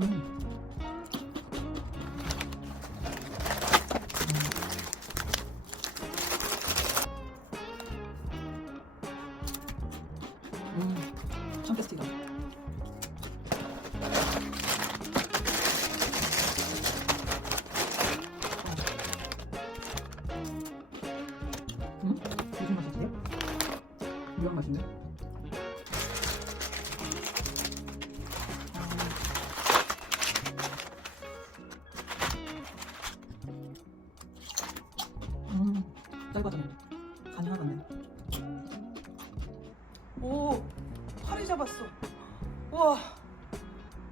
음. 참깨스티다. 무슨 맛이지? 이런 맛인데? 짧아졌네. 간이 하나 같네. 오, 파리 잡았어. 우와,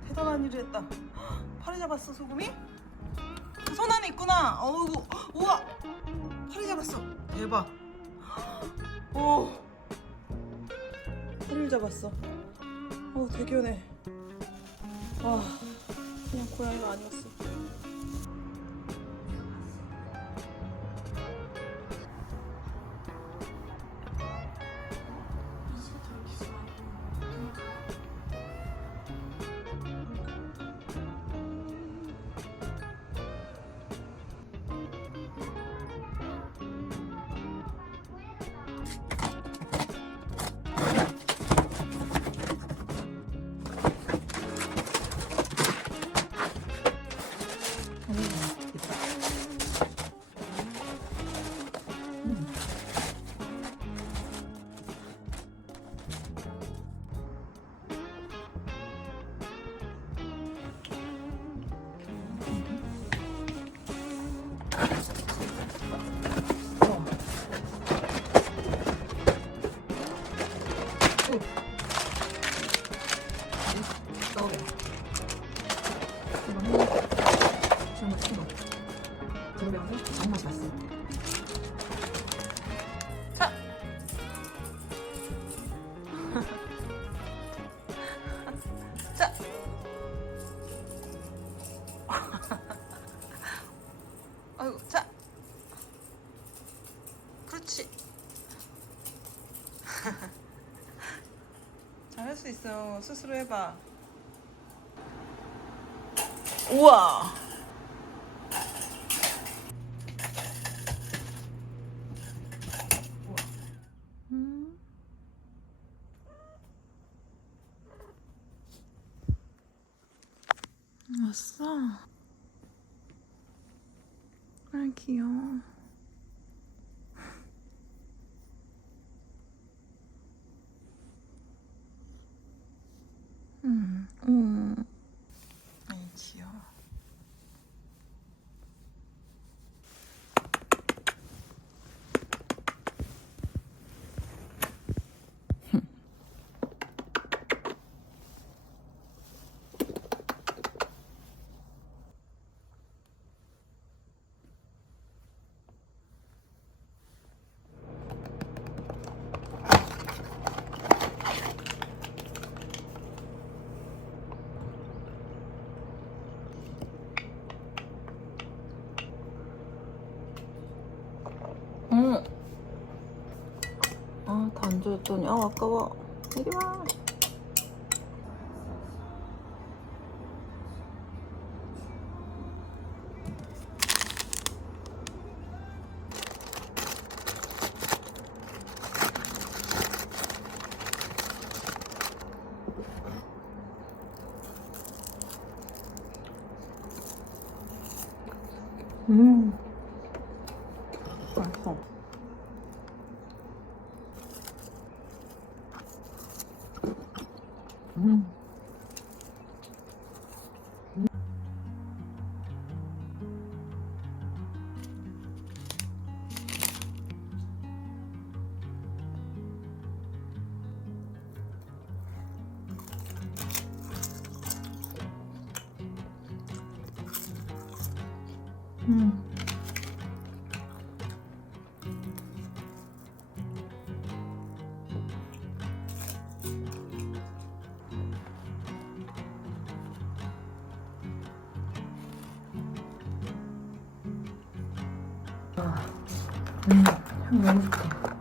대단한 일을 했다. 파리 잡았어, 소금이? 그 손 안에 있구나. 어우, 우와, 파리 잡았어. 대박. 오, 파리를 잡았어. 오, 대견해. 와, 그냥 고양이가 아니었어. 자. 자. 아이고, 자. 그렇지. 잘할 수 있어. 스스로 해봐. 우와. 왔어. 아, 귀여워. 아이, 귀여워. 아, 다 안 줬더니, 아, 아까워. 이리 와. 맛있어. 향 너무 좋다.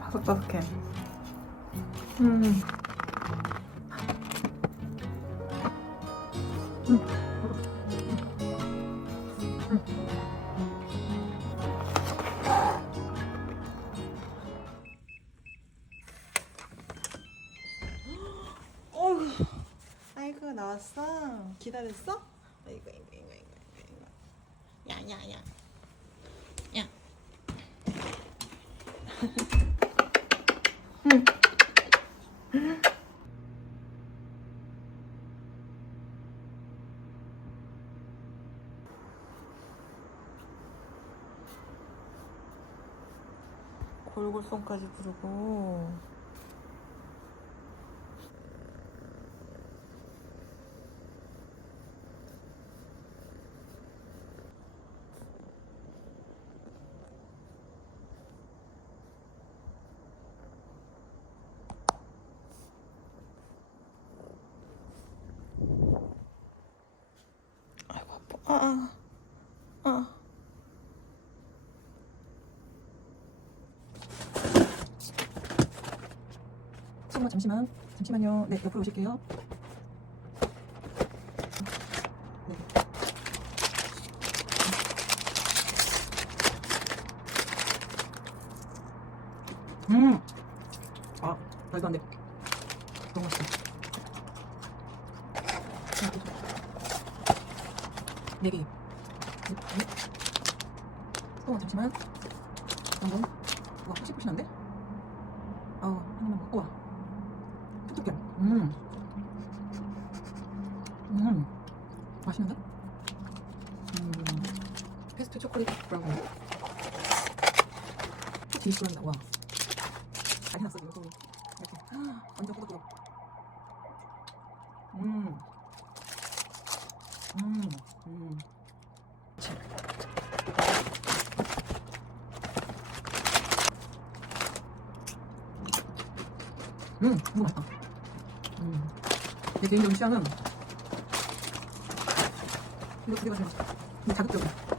바삭바삭해. 어휴, 아이고 나왔어. 기다렸어? 아이고 이거. 야야야. 야. 골골송까지 부르고. 아이고 아파. 잠시만요. 네, 옆으로 오실게요. 네. 아, 말도 안 돼. 너무 맛있어. 네 개. 잠시만. 한번. 와, 푸시푸시한데? 아우, 한 입만 먹고 와. 툭툭해. 맛있는데? 페스트 초콜릿 브라우니. 제일 좋아한다. 와. 난리 났어, 지금 손이. 이렇게. 완전 꾸덕꾸덕. 너무 맛있다. 내 개인적인 취향은 이거 두 개가 제일 맛있다. 이거 자극적이야.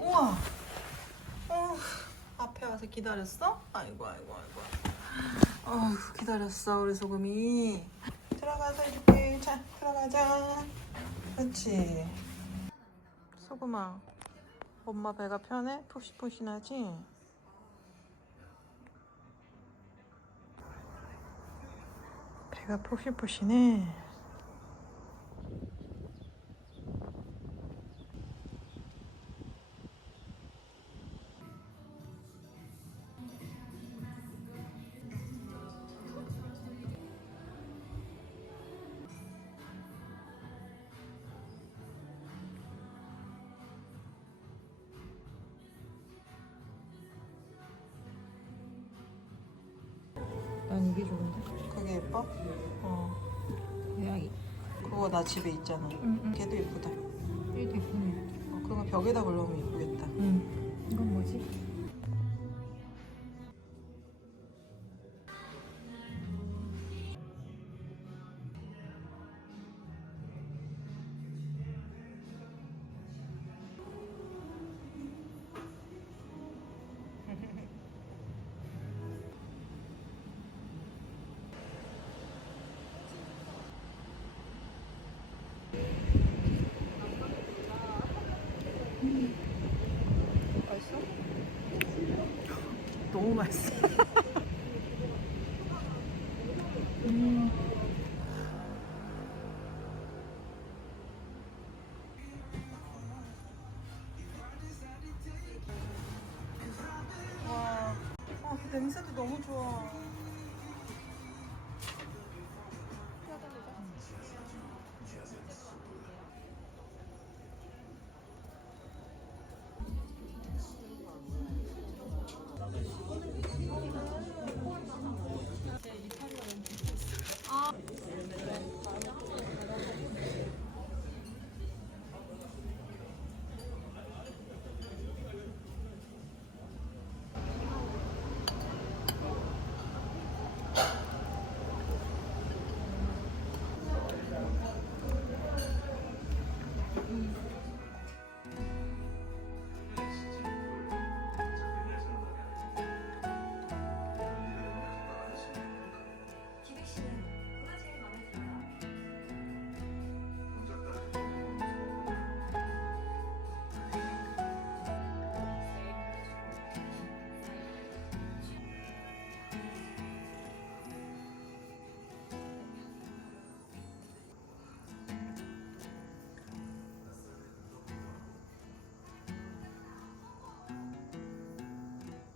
우와. 앞에 와서 기다렸어? 아이고. 기다렸어 우리 소금이. 들어가서 이렇게. 자, 들어가자. 그렇지. 소금아, 엄마 배가 편해? 푹신푹신하지? 배가 푹신푹신해. 이게 좋은데? 그게 예뻐? 어. 고양이. 그거 나 집에 있잖아. 응. 걔도 예쁘다. 이게 예쁘네. 그거 벽에다 걸러면 예쁘겠다. 응. 이건 뭐지? 맛있어? 너무 맛있어. 와, 그 냄새도 너무 좋아.